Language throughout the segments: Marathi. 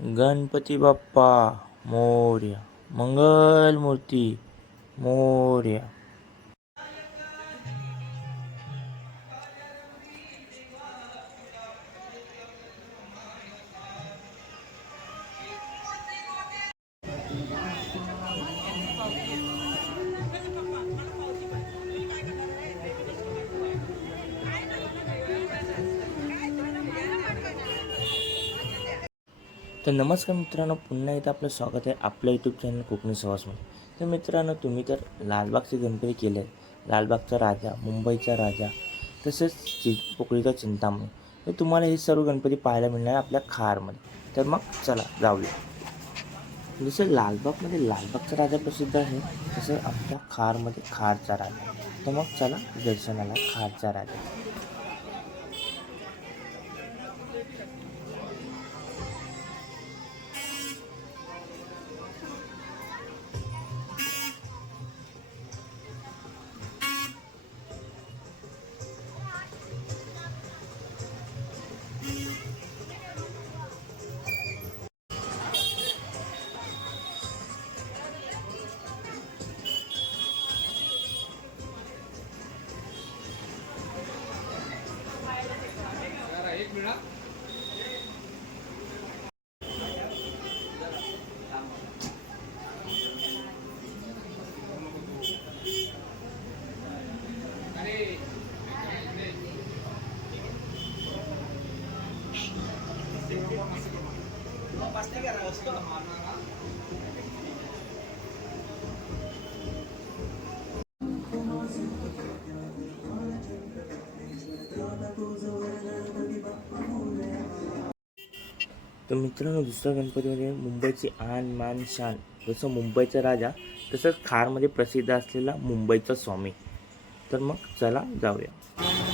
गणपती बाप्पा मोर्या. मंगलमूर्ती मोर्या. तर नमस्कार मित्रांनो पुन्हा एकदा आपलं स्वागत आहे आपल्या यूट्यूब चॅनल कोकणी सवासमध्ये तर मित्रांनो तुम्ही तर लालबागचे गणपती केले आहेत लालबागचा राजा मुंबईचा राजा तसेच चि पोकळीचा चिंतामणी. तर तुम्हाला हे सर्व गणपती पाहायला मिळणार आपल्या खारमध्ये. तर मग चला जाऊया. जसं लालबागमध्ये लालबागचा राजा प्रसिद्ध आहे तसं आपल्या खारमध्ये खारचा राजा. तर मग चला दर्शनाला खारचा राजा. तर मित्रांनो दुसरा गणपतीमध्ये म्हणजे मुंबईची आन मान शान. जसं मुंबईचा राजा तसंच खारमध्ये प्रसिद्ध असलेला मुंबईचा स्वामी. तर मग चला जाऊया.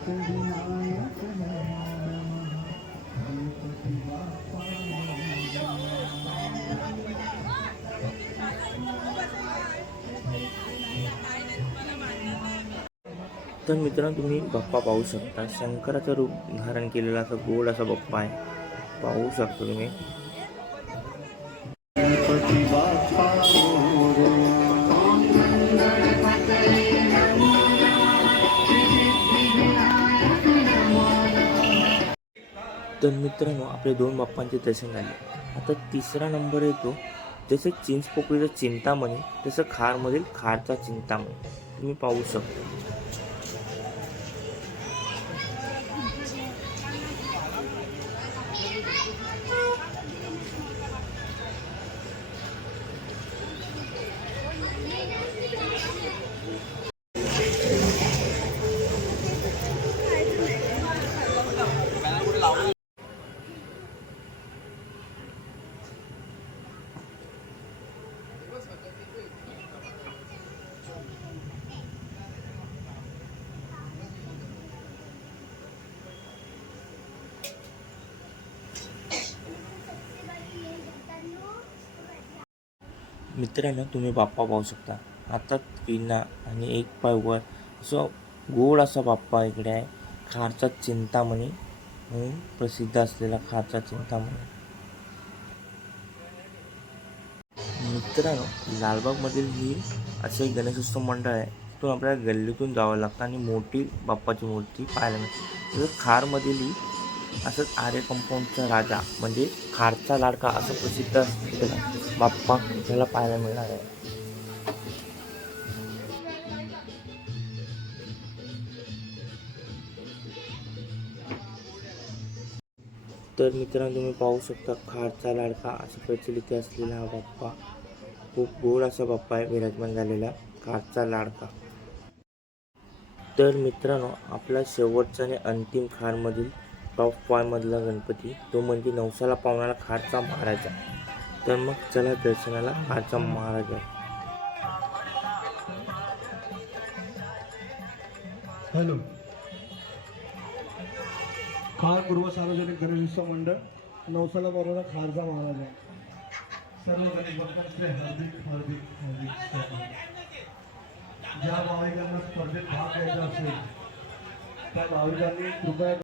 तर मित्रांनो तुम्ही बाप्पा पाहू शकता. शंकराचं रूप धारण केलेला असा गोड असा बाप्पा आहे. पाहू शकता तुम्ही. तर मित्रांनो आपले दोन बाप्पांचे दर्शन झाले आता तिसरा नंबर येतो. जसं चिंच पोकळीचा चिंतामणी तसं खारमधील खारचा चिंतामणी. तुम्ही पाहू शकता. मित्रांनो तुम्ही बाप्पा पाहू शकता. हातात पिना आणि एक पाय वर असं गोड असा बाप्पा इकडे आहे. खारचा चिंतामणी म्हणून प्रसिद्ध असलेला खारचा चिंतामणी. मित्रांनो लालबागमधील ही असे एक गणेशोत्सव मंडळ आहे. तो आपल्याला गल्लीतून जावं लागतं आणि मोठी बाप्पाची मूर्ती पाहायला मिळते. तसंच खारमधीलही असंच आर्य कंपाऊंडचा राजा म्हणजे खारचा लाडका असं प्रसिद्ध असलेला बाप्पा आपल्याला पाहायला मिळणार आहे. तर मित्रांनो तुम्ही पाहू शकता खारचा लाडका असं प्रचलित असलेला हा बाप्पा. खूप गोड असा बाप्पा आहे विराजमान झालेला खारचा लाडका. तर मित्रांनो आपला शेवटचा आणि अंतिम खारमधील टॉप फायमधला गणपती तो म्हणजे नवसाला पावणारा खारचा महाराजा. तर मग चला दर्शनाला खारचा महाराजा. हॅलो. खार पूर्व सार्वजनिक गणेशोत्सव मंडळ नवसाला पावणारा खारचा महाराजा. सर्व गणेश भक्तांचे हार्दिक हार्दिक हार्दिक स्वागत. ज्या भाविकांना स्पर्धेत भाग घ्यायचा असेल त्या भाविकांनी कृपया